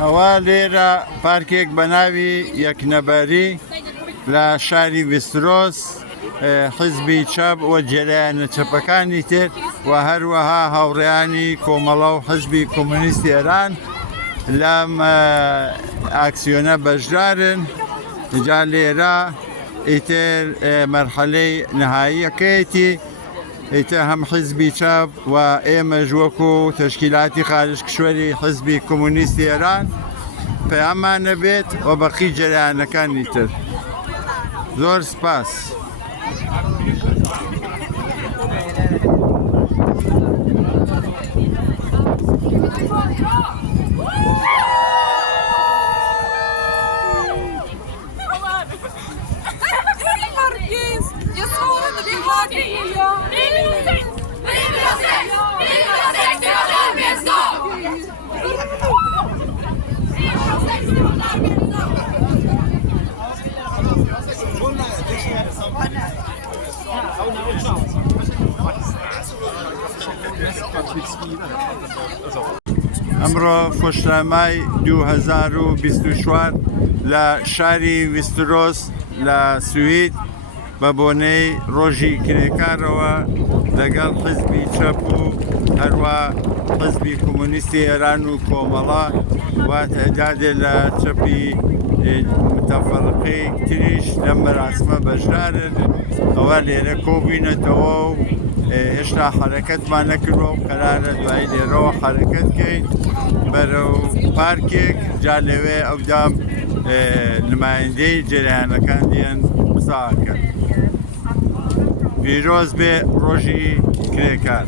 ئەوە لێرە پارکێک بە ناوی یەکنەبەری لە شاری ویسترۆس حزبی چەپ و جێرایانە چەپەکانی تر و هەروەها هاوڕێیانی کۆمەڵە و حزبی کۆمونیستی ئێران لەم ئاکسیۆنە بەشدارن. جا لێرە ئیتر مەرحەلەی نەهاییەکەیەتی ئیتر هەم حزبی چەپ و ئێمەش وەکو تەشکیلاتی خارجکشوەری حزبی کۆمونیستی ئێران پەیامانە بێت و بەقی جەرایانەکانی تر. زۆر سپاس. ئەمڕۆ فۆشنامای 2024 لە شاری ویسترۆس لە سوید بە بۆنەی ڕۆژی کرێکارەوە لەگەڵ حزبی چەپ و هەروە حزبی کۆمونیستی ئێران و کۆمەڵە و تەعدادێ لە چەپی متەفەرقەی تریش لەم مەراسمە بەشدارن. ئەوە لێرە کۆبووینەتەوە و هێشتا حرەکەتمان نەکردووە و قەرارە دوای لێرەوە حرەکەت بکەین بەرەو پارکێک. جا لەوێ ئەودام نمایندەی جەرایانەکان دێن قساکەن. پیرۆز بێ ڕۆژی کرێکار.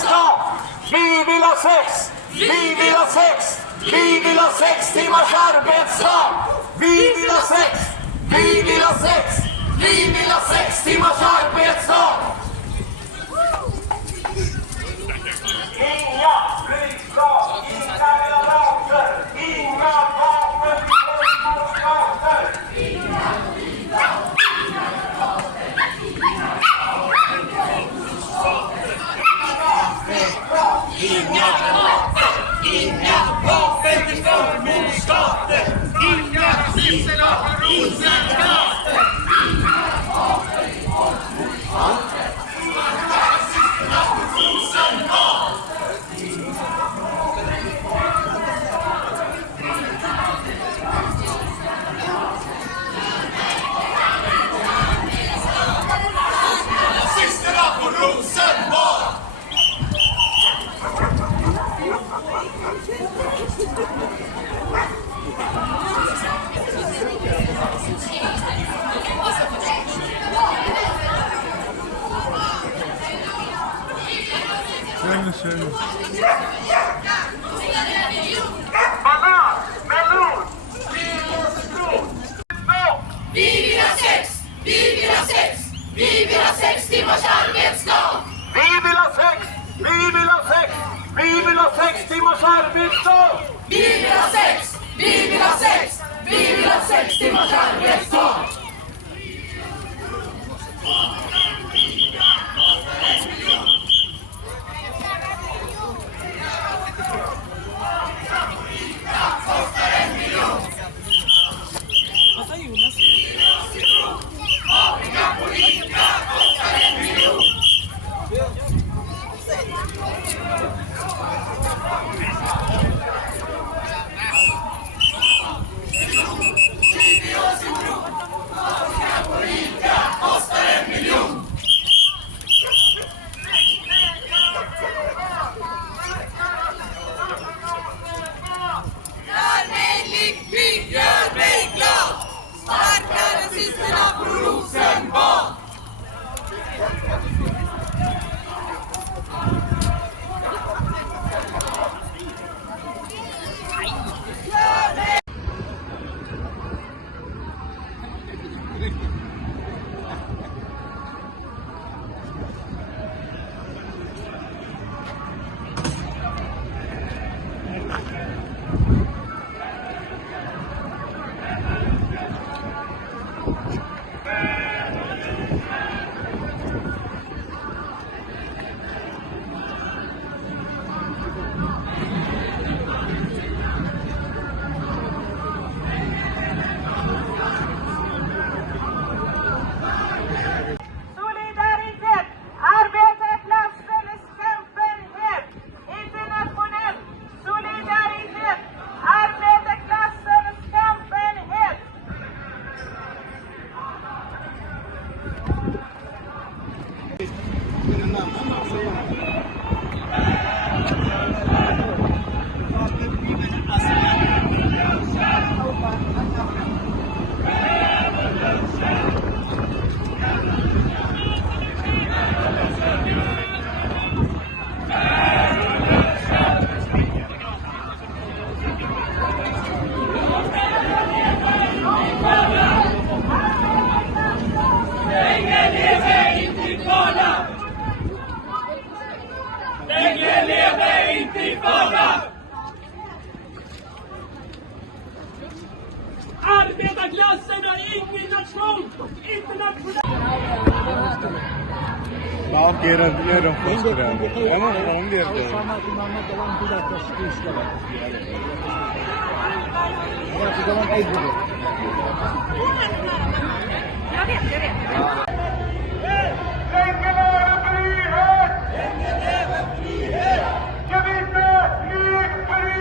arbetsdag! Vi vill ha sex! Vi vill ha sex! Vi vill ha 6 timmars arbetsdag! Vi vill ha sex! Vi vill ha sex! Vi vill ha 6 timmars arbetsdag! Inga flygplan, inga granater, inga vapen mot gator! Inga flygplan, inga granater, inga vapen till förmånsstater! Inga rasister och rosengater! Inga vapen till förmånsstater! Inga rasister och rosengater! Rasisterna på Rosenbad! Vi vill ha sex! Vi vill ha sex! Vi vill ha 6 timmars arbetsdag! Vi vill ha sex! Vi vill ha sex! Vi vill ha 6 timmars arbetsdag! Vi vill ha sex! Vi vill ha sex! Vi vill ha 6 timmars arbetsdag! Gör mig glad! Starka rasisterna på Rosenbad! Arbetarklassen är ingen nation! Internationell! Ja, quiero mostrar. Vamos a convertir. Jag vet. Länge leve frihet! Länge leve frihet! Jag vill med frihet!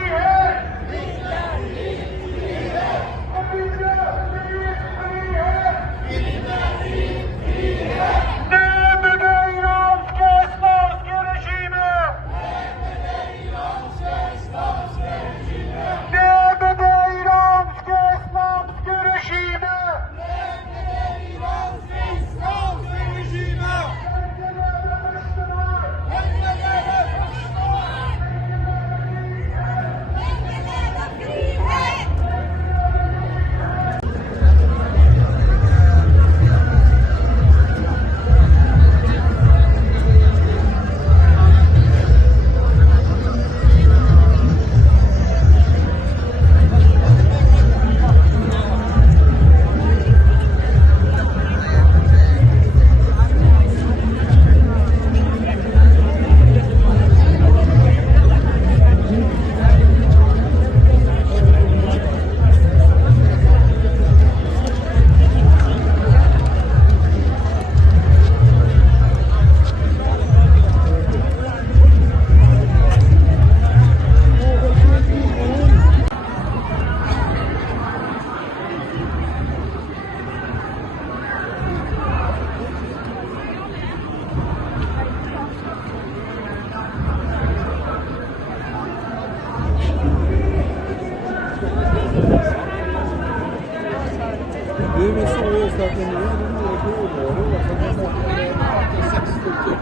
Det är väl så just att det nu är det råvaror och sen är det 6 stycken.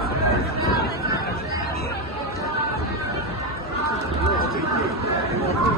Ja,